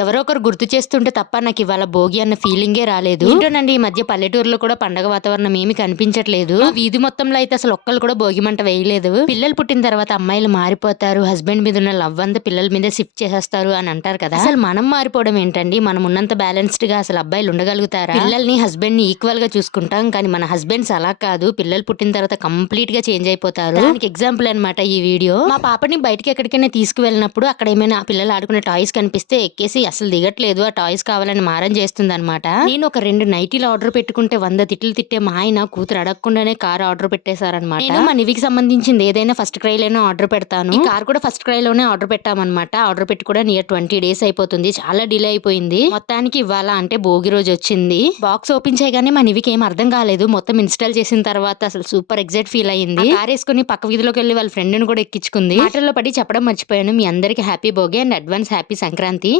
ఎవరో ఒకరు గుర్తు చేస్తుంటే తప్ప నాకు ఇవాళ భోగి అన్న ఫీలింగే రాలేదు. ఏంటోనండి ఈ మధ్య పల్లెటూరులో కూడా పండగ వాతావరణం ఏమి కనిపించట్లేదు. వీధి మొత్తంలో అయితే అసలు ఒక్కరు కూడా భోగి మంట వేయలేదు. పిల్లలు పుట్టిన తర్వాత అమ్మాయిలు మారిపోతారు హస్బెండ్ మీద ఉన్న లవ్ అంతా పిల్లల మీద షిఫ్ట్ చేసేస్తారు అని అంటారు కదా. అసలు మనం మారిపోవడం ఏంటండి? మనం ఉన్నంత బ్యాలెన్స్డ్గా అసలు అబ్బాయిలు ఉండగలుగుతారా? పిల్లల్ని హస్బెండ్ని ఈక్వల్గా చూసుకుంటాం కానీ మన హస్బెండ్స్ అలా కాదు. పిల్లలు పుట్టిన తర్వాత కంప్లీట్గా చేంజ్ అయిపోతారు. దానికి ఎగ్జాంపుల్ అనమాట ఈ వీడియో. మా పాపని బయటకి ఎక్కడికైనా తీసుకువెళ్ళినప్పుడు అక్కడ ఏమైనా పిల్లలు ఆడుకునే టాయ్స్ కనిపిస్తే ఎక్కేసి అసలు దిగట్లేదు. ఆ టాయ్స్ కావాలని మారం చేస్తుంది అనమాట నేను ఒక రెండు నైటీలు ఆర్డర్ పెట్టుకుంటే వంద తిట్లు తిట్టే మా ఆయన కూతురు అడగకుండానే కార్ ఆర్డర్ పెట్టేశారనమాట నేను మా నివికి సంబంధించింది ఏదైనా ఫస్ట్ క్రై లోనే ఆర్డర్ పెడతాను. ఈ కార్ కూడా ఫస్ట్ క్రై లోనే ఆర్డర్ పెట్టామన్నమాట. ఆర్డర్ పెట్టి కూడా నియర్ ట్వంటీ డేస్ అయిపోతుంది. చాలా డిలే అయిపోయింది. మొత్తానికి ఇవ్వాల అంటే భోగి రోజు వచ్చింది. బాక్స్ ఓపెన్ చేయగానే మా నివికి ఏం అర్థం కాలేదు. మొత్తం ఇన్స్టాల్ చేసిన తర్వాత అసలు సూపర్ ఎగ్జైట్ ఫీల్ అయ్యింది ఆ కార్ వేసుకుని పక్క వీధిలోకి వెళ్ళి వాళ్ళ ఫ్రెండ్ని కూడా ఎక్కించుకుంది. మాటల్లో పడి చెప్పడం మర్చిపోయాను. మీ అందరికి happy Bhogi and advance happy Sankranti.